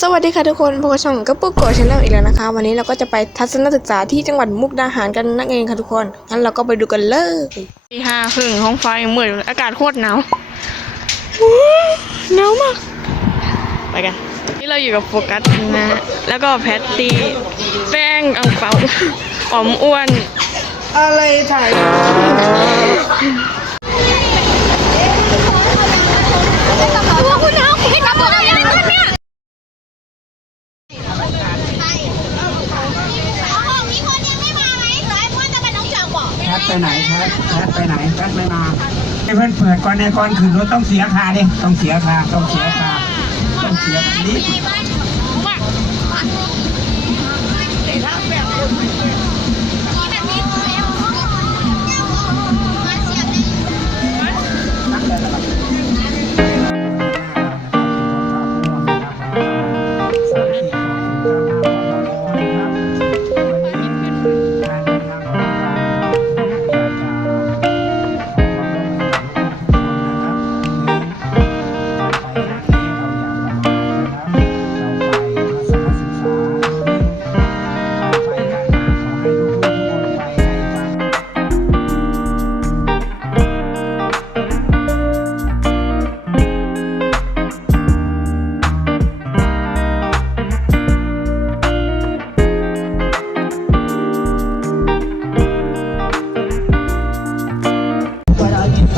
สวัสดีค่ะทุกคนพบกับช่องกระปุกโกชาแนลอีกแล้วนะคะ วันนี้เราก็จะไปทัศนศึกษาที่จังหวัดมุกดาหารกันนั่นเองค่ะทุกคนงั้นเราก็ไปดูกันเลยตีห้าครึ่งห้องไฟมืดอากาศโคตรหนาวหนาวมากไปกันนี่เราอยู่กับโฟกัสนะฮะแล้วก็แพตตี้แป้งอังเปาอ๋อมอ้วน อะไรถ่าย ตัวคุณน้องคุณไม่กลับมาอะไรกันเนี่ยมีคนยังไม่มาไหมหรือว่าจะเป็นน้องจังบอก แพท ไปไหนแพทแพทไปไหนแพทไม่มาให้เพื่อนเปิดก่อนในก่อนขึ้นรถต้องเสียค่าดิต้องเสียค่าต้องเสียค่าต้องเสียนี่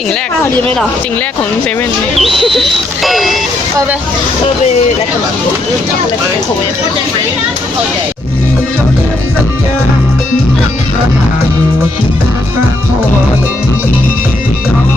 สิ่งแรกดีไหมหรอสิ่งแรกของเซเว่นนี่ไปไปเออไปแล้วกันอะไรเป็นผมเนี่ยอยู่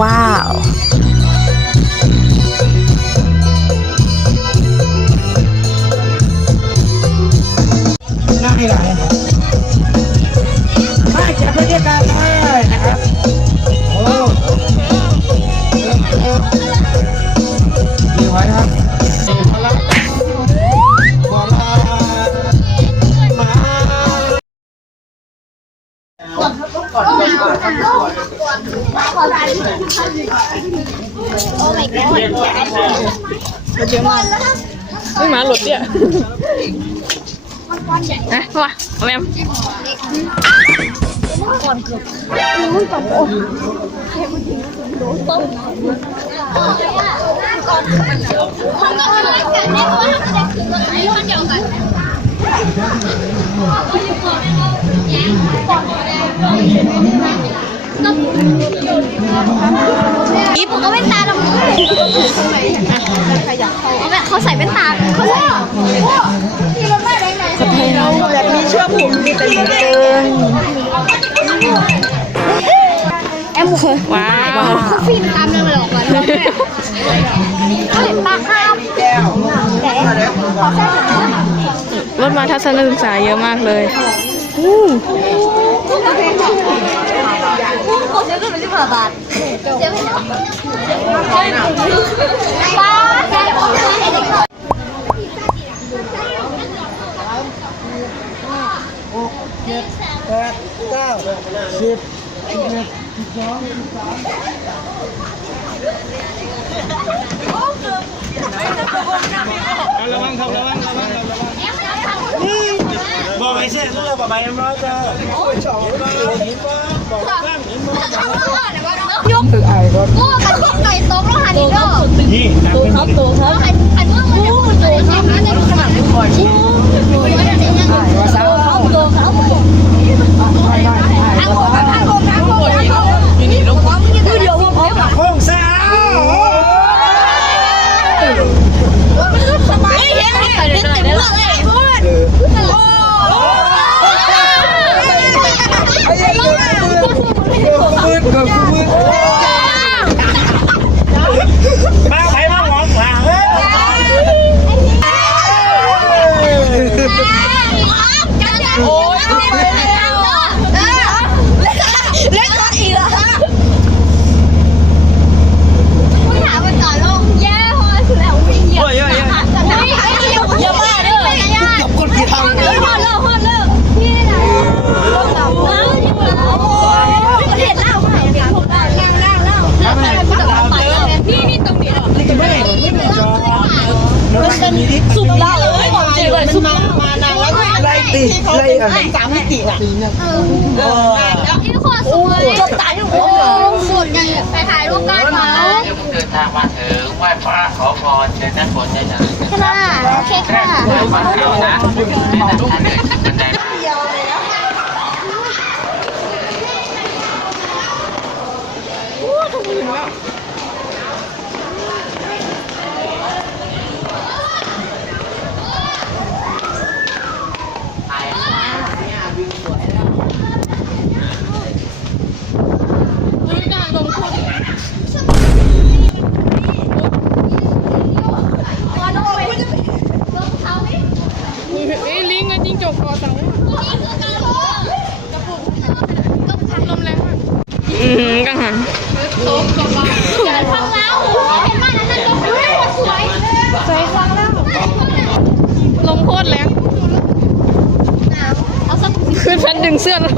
ว้าวน่ายเลยมาจับบรรยนกันาหลดเนี่ยนะมาเอาแมมมันก็เหมือนกันเนี่ยเพราะว่าถ้ามันจะถึงมันไม่มันเดียวกัน นี่ผมก็แว่นตาลงเอาแบบเขาใส่แว่นตาเขาใส่เราอยากมีเชือกผูกมีแต่เกินแอมเคยว้าวฟิล์มตามเรื่องเลยออกมาแล้วเฮ้ยปลาคาบแต่ขอแทรกหน่อยรถมาทัศนศึกษาเยอะมากเลยเาบาท เดี๋ยวให้น้องป้าแค่บอกให้เด็กหน่อยแปดเก้าสิบสิบเอ็ดสิบสองสิบสามบอกไอ้เช่นเรื่องแบบใบมันจะโอ้ยสองมาเห็นว่าบอกข้าม ยกตึกไอ้กกูกันพวกไก่ตกแล้วหันอีกเด้วนี่นะเป็นเขาตัวเขาหันหันเมื่อมันจะมันจะแข่งกันจะดูขนาดนี้ก่อนชิวว่าสาวเขาตัวเขาทางโค้งทางโค้งทางโค้งทางโค้งนี่ลูกเขาไม่ยืนเดียวว่าเขา โค้งสาว มันก็สบายเห็นเห็นเต็มเมืองเลยพูดโอ้ มืดกับมืด มาไปมาหมองหลังเฮ้ย โอ้ยเล่นรถอีกแล้วผู้ถามมันก่อนลงแย่พอสุดแล้ววิ่งเยอะเยอะเยอะเยอะมากเลยกับคนกี่ทางเลยพอเลิกพอเลิกพี่ได้ไหนลงกับน้ำที่มันโอ้ยเห็นเล่าไหมเดี๋ยวผมเล่าเล่าเล่าเล่าเล่าไปนี่นี่ตรงนี้หรอ มันเป็นมีที่ สุดเล่าเลยบอกเจอเลยสุดมาไล่ตีไล่อะไรสามมิติอะเออที่ขอสวยจบตายอยู่โอ้สุดยังไปถ่ายรูปกันมาเดินทางมาถึงไหว้พระขอพรเชิญท่านฝนได้เลยค่ะโอเคค่ะไหว้พระเรานะให้ท่านท่านเดินไดวันโอ้ยลงเขาไหม เอ้ยลิงอะจิ้งจกคอเต่า นี่คือการโค้งกระปุกกระปุก ลมแรงมากอืมกังหัน การฟังแล้วเห็นไหมนั่นนั่นก็สวยสวยฟังแล้ว ลมโคตรแรง หนาวเอาสัก ขึ้นพันดึ งเสื้อเลย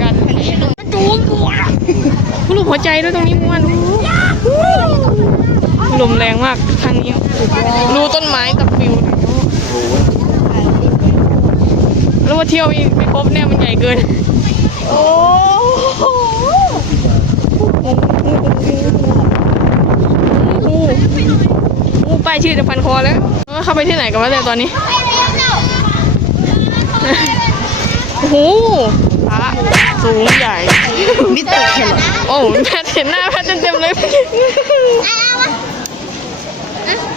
กันจูงกูอะลูกหัวใจด้วยตรงนี้ม้วนลมแรงมากทางนี้รูต้นไม้กับฟิวแล้วมาเที่ยวอีกไม่ครบเนี่ยมันใหญ่เกิน โอ้โหอู้ป้ายชื่อจะพันคอแล้ว เข้าไปที่ไหนกันวะเนี่ยตอนนี้ โอ้โหพระสูงใหญ่นี่ตึกเหรอโอ้แพทเห็นหน้าแพทเต็มๆเลย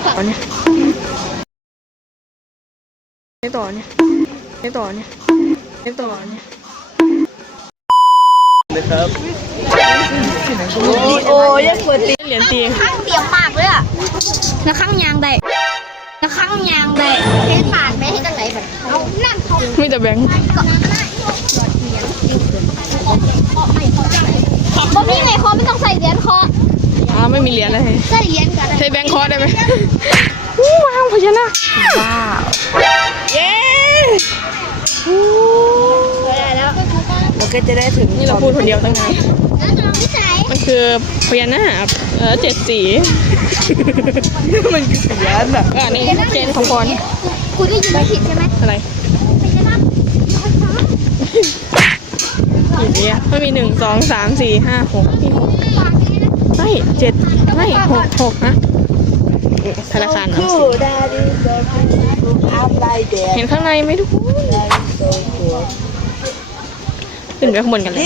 ตอเนี่ยไม่ต่อเนี่ยไม่ต่อเนี่ยไม่ต่อเนี่ยนะครับโอ้ยยังเปิดตีเหรียญตีข้างเตียมมากเลยอะนะข้างยางได้ นะข้างยางได้เฮ็ดผ่านไปให้จังไหนแบบเอานั่งเขามีแต่แบงค์ก็บ่มีไงคอไม่ต้องใส่เหรียญคออ้าวไม่มีเหรียญเลยใส่เหรียญก็ได้ใช้แบงค์คอร์สได้ไหมวู้ว้าวพญานาคว้าว เย้ได้แล้ว นี่เราพูดคนเดียวตั้งนานแล้วจะลองที่ไหนมันคือพญานาคเออเจ็ดสี มันคือสียันอะอ่านี่เจนของพรคุณได้ยินไม่ผิดใช่ไหมอะไรเป็นยังไงอย่างเงี้ยมันมีหนึ่งสองสามสี่ห้าหกมีหกไม่เจ็ดไม่หกหกนะธนาคารออมสินเห็นข้างในไหมทุกคน ขึ้นไปข้างบนกันเลย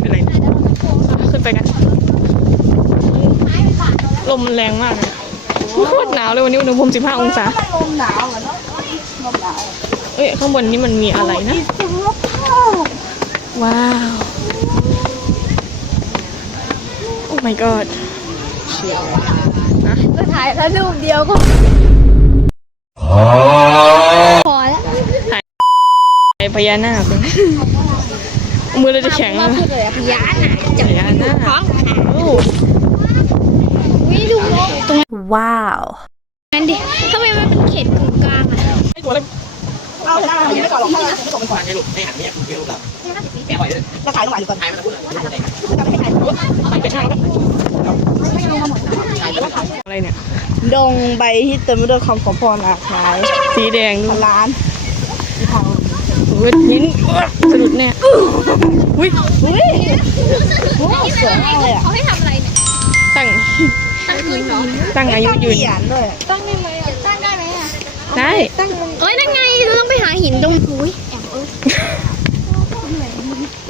เป็นไรขึ้นไปกัน ลมมันแรงมากเลยโคตรหนาวเลยวันนี้อุณหภูมิ15 องศา ลมหนาวเนาะลมหนาวเอ้ยข้างบนนี้มันมีอะไรนะ ว้าว โอ้ my god ก็ถ่ายแค่รูปเดียวก็โอ้ พญานาคมือเราจะแข็งแล้วพญานาคพญานาควิ่ดูลงตรงว้าวนั่นดิทำไมมันเป็นเขตกึ่งกลางอะไม่ตัวเลยเล้ไก่หรอกไม่ก่อนไม่ก่อนไงลูกไม่หันเนี่ยเม่ปล่อเลยแล้วยายมาแล้วถ่ยไปช่อะไรเนี่ย ดงใบที่เต็มไปด้วยคำขอพรอากาย สีแดงร้านทอง เวทหินสะดุดแน่อุ้ยอุ้ยโอ้สวยมากเลยอะเขาให้ทำอะไรเนี่ย ตั้ง ตั้งหินเหรอตั้งอายุยืนเขียนด้วยตั้งได้ไหมอะตั้งได้ไหมอะได้ตั้งเอ้ยนั่นไงเราต้องไปหาหินตรงอุ้ยแอบเออ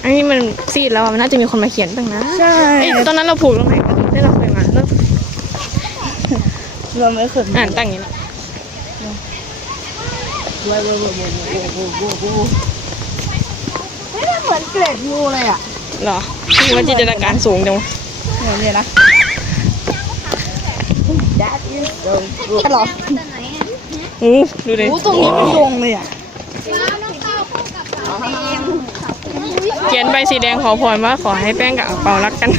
อันนี้มันซีดแล้วอะมันน่าจะมีคนมาเขียนตั้งนะ ใช่ตอนนั้นเราผูกตรงไหนกันที่เราเคยมาเราไม่เคยอ่านตั้งอย่างนี้นะ เฮ้ยเหมือนเกล็ดงูเลยอะเหรอมันจินตนาการสูงจังวะเหมือนเนี่ยนะ That is so good หรอแต่ไหนอะอู้ดูดิโอ้ตรงนี้เป็นดงเลยอะว้าวน้องเต้าคู่กับสาวแดงเขียนใบสีแดงขอพรว่าขอให้แป้งกับอ่งเปารักกัน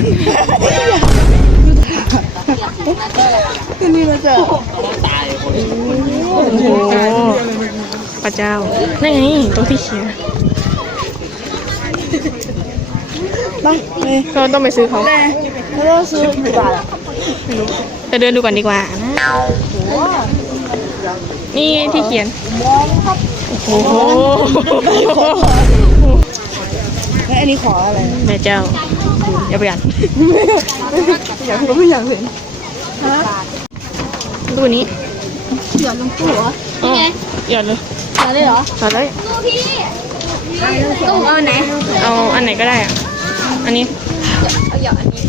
นี่เราจะโอ้โห พระเจ้านั่นไงตรงที่เขียนต้องเลยเราต้องไปซื้อเขาแต่เราต้องซื้อกี่บาทอะไม่รู้จะเดินดูก่อนดีกว่านะนี่ไงที่เขียนโอ้โหเฮ้ยอันนี้ขออะไรแม่เจ้าอย่าไปอ่านอยากรู้ไม่อยากเห็นดูนี้เหลือลงปู่เหรออ๋อหยอดเลย เหลือเลยเหรอหยอดเลยดูพี่ตู้เอาไหน เอาอันไหนก็ได้อะอันนี้เอาหยอดอันนี้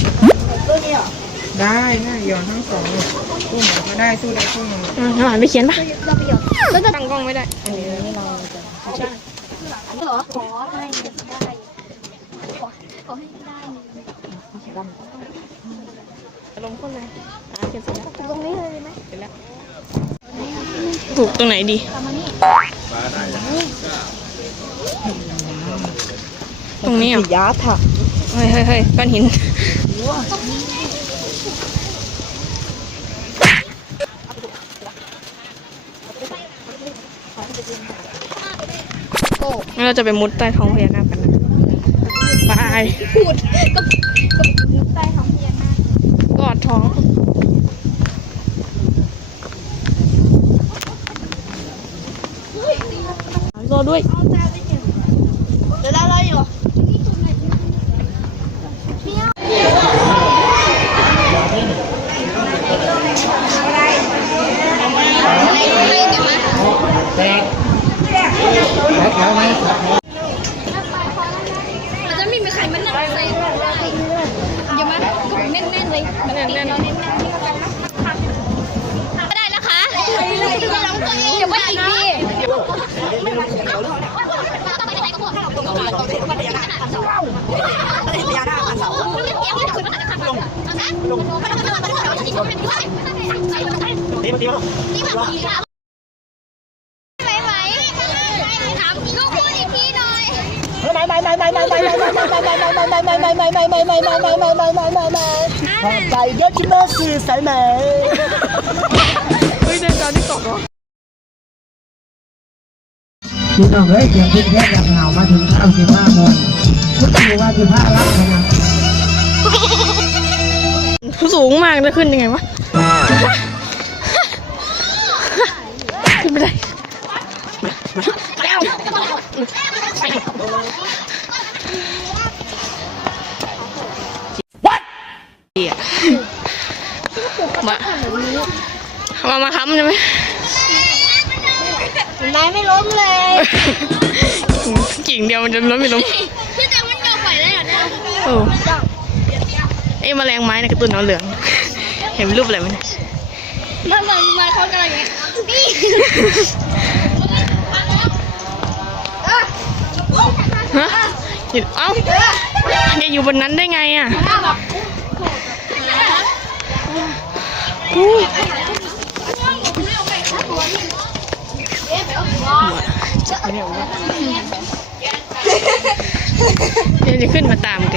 ได้ง่ายย้อนทั้งสองเลยตู้ไหนก็ได้ตู้ใดตู้หนึ่งอะน้ำหวานไปเขียนปะเราไปหยอดก็จะตั้งกล้องไม่ได้อันนี้เหรอขอให้ได้ขอขอให้ได้ลงคนเลยอะเขียนเสร็จแล้วตรงนี้เลยไหมเสร็จแล้วถูกตรงไหนดี ตรงนี้เหรปิอะยาค่ะเฮ้ยเฮ้ยเฮ้ยก้อนหินงั้นเราจะไปมุดใต้ท้องพญานาคกันนะไปพูดก็ก็ใต้ของเพียนมากกอดท้อง น้องเฮ้ยเสียงพิษแค่อยากเหงามาถึงข้าสิบห้าโมงคุณดูว่าสิบห้ารับขนาดสูงมากจะขึ้นยังไงวะ ขึ้นไม่ได้เหี้ยมามามาค้ำใช่ไหม นายไม่ล้มเลย กิ่งเดียวมันจะล้มไม่ล้มพี่แต่มันเก่าไปแล้วเนี่ยโอ้เอ้ยแมลงไม้ในการ์ตูนเอาเหลือง เห็นรูปอะไรไหมเนี่ยมันมันมาเขากำลังไงนี่ฮะหยุดเอ้าแกอยู่บนนั้นได้ไงอะอู้ เดี๋ยวจะขึ้นมาตามแก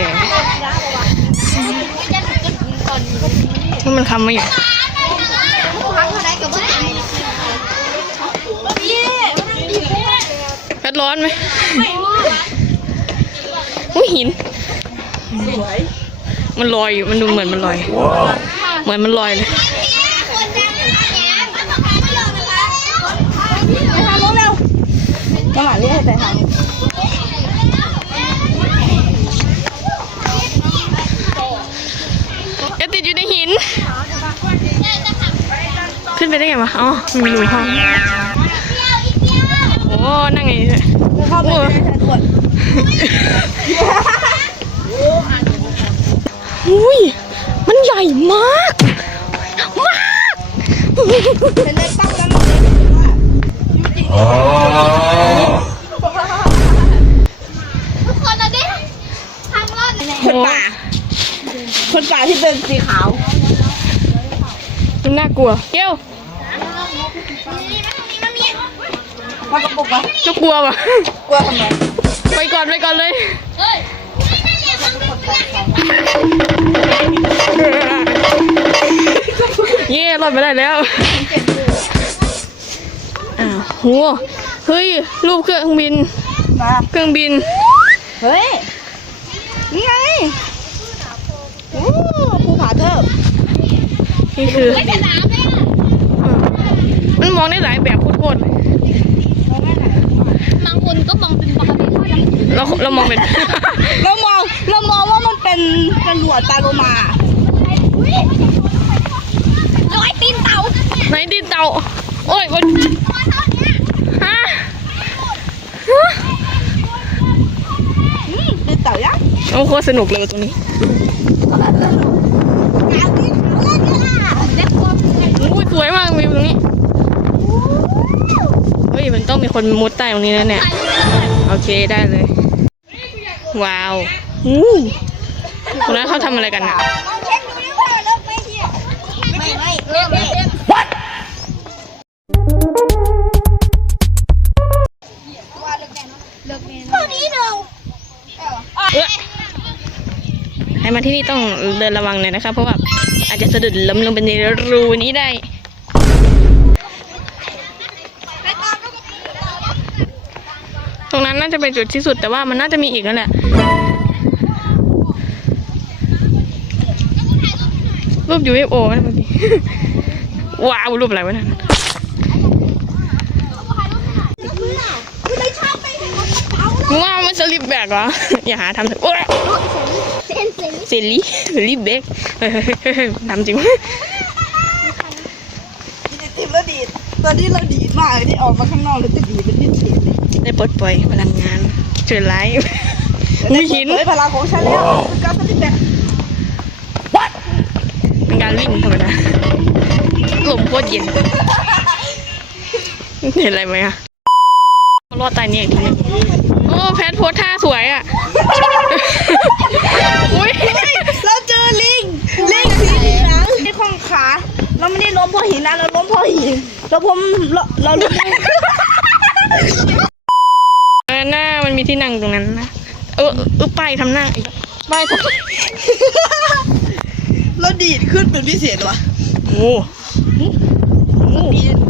ว่ามันคำมาอยู่พักเท่าไรกับว่าตายพี่มันดีเลยพัดร้อนไหมอุ้ยหิน มันลอยอยู่ มันดูเหมือนมันลอย เหมือนมันลอยเลยไปทางโน้นเร็วมาหาเรียกแต่ทาง เอะติดอยู่ในหิน ขึ้น ไปได้ไงวะ อ๋อมันมีรูห้องโอ้นั่งไงเนี่ยเข้าไปในสายตรวจอุ้ย มันใหญ่มาก มากเป็นเลขตั้งกันทุกคนนะดิทางรอดโหคนป่าที่เป็นสีขาวมันน่ากลัว เกี้ยว มากระปุกวะน่ากลัวว่ะ กลัวทำไมไปก่อนไปก่อนเลยเฮ้ยเย่รอดไปได้แล้ว อ้าวโห เฮ้ย รูปเครื่องบิน มาเครื่องบิน เฮ้ย นี่ไงโอ้ภูผาเทิบนี่คือไม่แต่น้ำเลยอะมันมองได้หลายแบบโคตรๆเลย บางคนก็มองเป็นปกติเท่านั้นเราเรามองเป็น เรามองเรามองว่ามันเป็นเป็นหัวตาโลมาร้อยตีนเต่าไหนดินเต่าโอ้ยบนฮะฮะอืมเป็นเต่ายักษ์โอ้โคตรสนุกเลยตรงนี้อุ้ยสวยมากวิวตรงนี้เฮ้ย มันต้องมีคนมุดใต้ตรงนี้แล้วเนี่ยโอเคได้เลย ว้าวอู้ตรงนั้นเขาทำอะไรกันอะไม่ไม่เลิกเลิกเอ้อให้มาที่นี่ต้องเดินระวังหน่อยนะคะ เพราะว่าอาจจะสะดุดล้มลงไปในรูนี้ได้ ตรง น่าจะเป็นจุดที่สุดแต่ว่ามันน่าจะมีอีกนั่นแหละรูป UFO นะเมื่อกี้ว้าวรูปอะไรวะนั่นมึงว่ามันสลิปแบกเหรอ อย่าหาทำเถอะโอ๊ยเส้นเส้นเซรีเซรีเบกทำจริงต่ทิมแล้วดีดตอนนี้เราดีดมากที่ออกมาข้างนอกเราจะดีดเป็นที่เสียเลย ได้ปลดปล่อยพลังงานเจอไลฟ์อุ้ยหินเฮ้ยพลังของฉันแล้วคือการสติแบบเป็นการวิ่งธรรมดาลมโคตรเย็นเห็นอะไรไหมอะรอดตายเนี่ยอีกทีนึงโอ้แพทโพสท่าสวยอะอุ้ยเราเจอลิงลิงสีเหลืองที่ข้องขาเราไม่ได้ล้มเพราะหินนะเราล้มเพราะหินเราผมเราเราล้ม เออหน้ามันมี ที่นั่งตรงนั้นนะ เออเออป้ายทำหน้าอีกป้ายทำเราดีดขึ้นเป็นพิเศษวะโอ้โห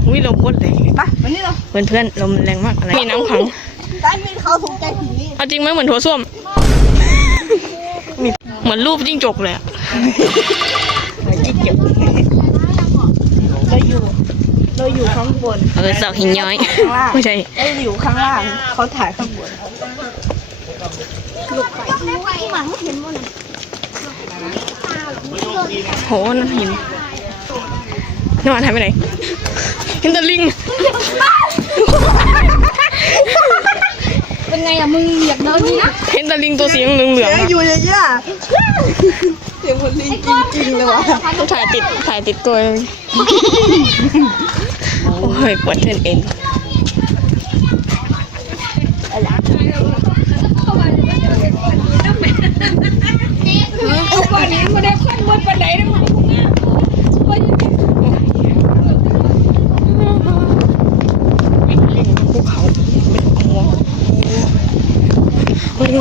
อุ้ยลมโคตรแรงไปวันนี้เราเพื่อนเพื่อนๆลมแรงมากอะไรมีน้ำขังการบินเขาถูกใจผีนี่เอาจริงไหมเหมือนโถส้วมมีเหมือนรูปจิ้งจกเลยอะจิ๊กเก็บเราอยู่เราอยู่ข้างบนเออเสาหินย้อยข้างล่างไม่ใช่เราอยู่ข้างล่างเขาถ่ายข้างบน โหนั่นหินนอนหายไปไหนเห็นแต่ลิง เป็นไงล่ะมึงอยากเดินนี่นะเห็นแต่ลิงตัวสีเหลืองๆเสียงอะอยู่เยอะๆเสียงคนลิงจริงๆเลยวะต้องถ่ายติดถ่ายติดตัวเลยโอ้ยปวดเส้นเอ็น เอาก่อนนี้ไม่ได้ขั้นบนปันไดได้ไหมเขาเป็นหัวโอ้โห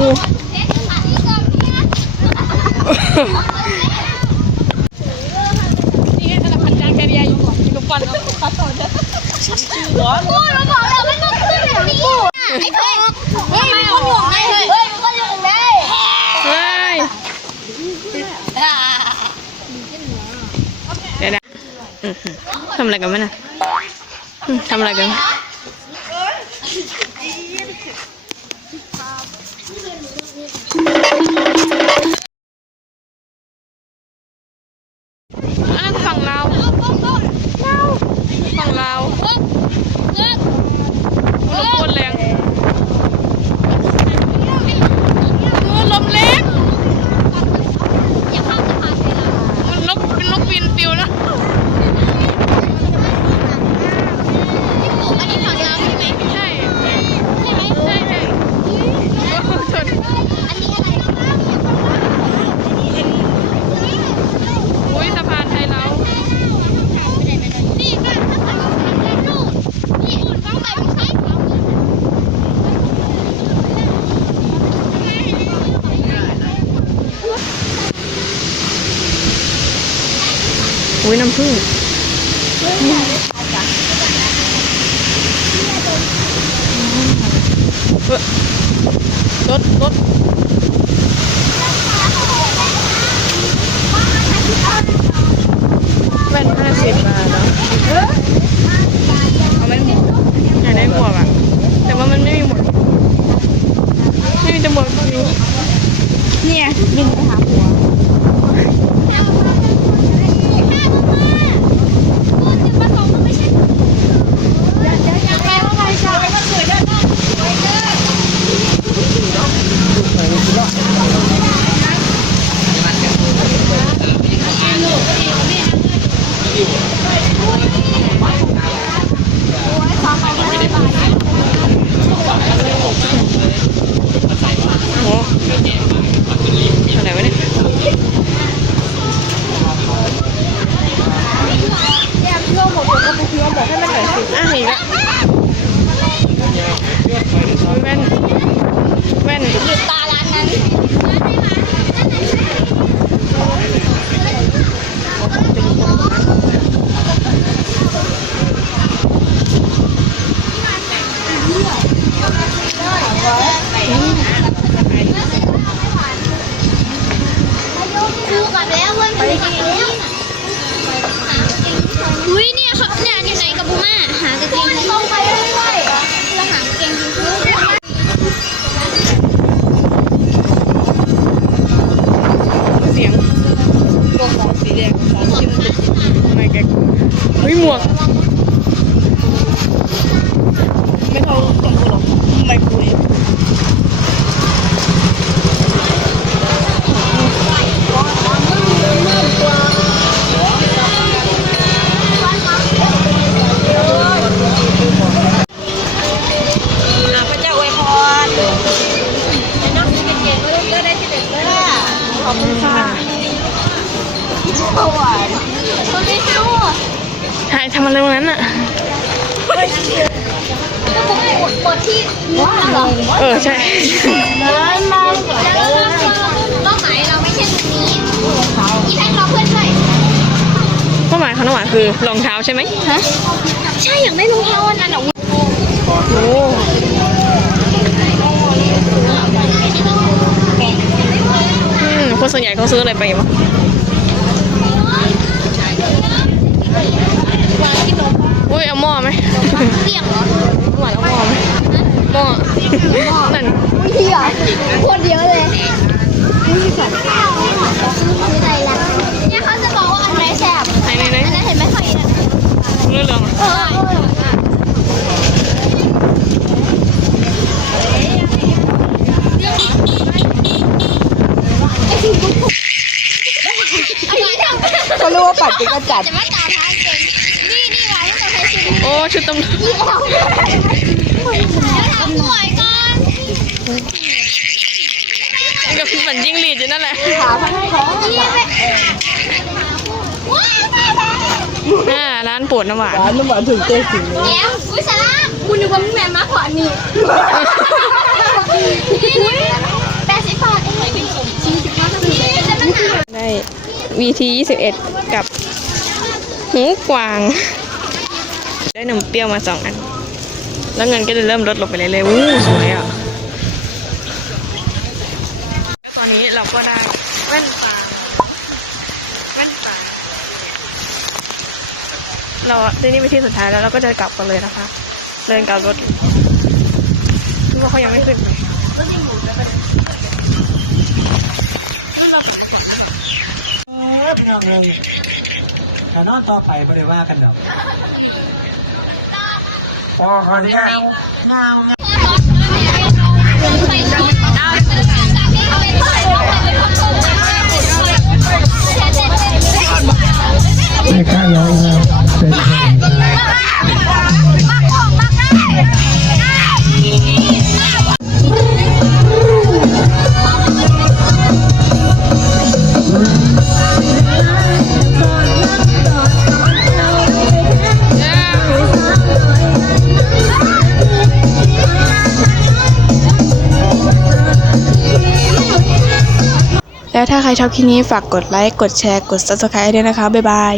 พูดมาบอกแล้วไม่ต้องขึ้นแบบนี้ไอ้เฮ้ยเฮ้ยมันก็หยงได้เฮ้ยมันก็หยงได้ เฮ้ย เดี๋ยวนะอื้อหือ ทำอะไรกันมั้ยน่ะทำอะไรกันอันนั้นฝั่งเราวฝั่งเราวลมโคตรแรงโอ้ลมแรง อย่าข้ามสะพานไปละ มันนกเป็นนกบินปิวนะ อันนี้ฝั่งเราใช่ไหม ใช่ ใช่ไหม ใช่ใช่โอ้ชน อันนี้อะไร อุ้ยสะพานไทยเรา นี่ก็ถ้าใส่ลูกนี่ต้องใส่ไม่ใช่เขา อุ้ยน้ำผึ้งเอ้อรถรถแว่นห้าสิบบาทเนาะเอาไม่หมวกอยากได้หมวกอะ แต่ว่ามันไม่มีหมวกไม่มีแต่หมวกตรงนี้เนี่ยบินไปหาผัว ใช่ไหมฮะใช่อยากได้รองเท้าอันนั้นอะโอ้อืมคนส่วนใหญ่เขาซื้ออะไรไปมั้งอุ้ยเอาหม้อไหมเรียกเหรอหวานเอาหม้อไหมหม้อนั่นเฮียโคตรเยอะเลยเนี่ยเขาจะบอกว่าอันไหนแสบ ไหนไหนไหน อันนั้นเห็นไหมไฟน่ะ เรื่องเรื่องเขาเรียกว่าปัดเป็นกระจัด จะมาจ่าท้าเก่งนี่นี่ร้านที่เราใช้ซื้อโอ้ชุดตำรวจเดี๋ยวถามป่วยก่อนนี่ก็คือเหมือนยิ่งหรีดอยู่นั่นแหละนี่ไปว้าว อ่าร้านโปวดน้ำหวาน ร้านน้ำหวานถึงเจ๊สิงแย้มอุ้ยสาระคุณนึกว่ามึงแม่มากกว่านี่แปดสิบบาทเองสี่สิบบาทนี่จะมันหาได้ VT 21กับหูกวาง ได้นมเปรี้ยวมาสองอัน แล้วเงินก็จะเริ่มลดลงไปเรื่อยๆวู้สวยอะ ตอนนี้เราก็ได้แว่นตาแว่นตา เราที่นี่เป็นที่สุดท้ายแล้วเราก็จะกลับกันเลยนะคะ เดินกลับรถคิดว่าเขายังไม่ขึ้นไปเออพี่น้องเรื่องนี้แต่นอนต่อไปบ่ได้ว่ากันดอกพอคนเนี้ยงามงามไม่ค่าร้อง แล้วถ้าใครชอบคลิปนี้ฝากกดไลค์ กดแชร์ กด subscribe ด้วยนะคะ บ๊ายบาย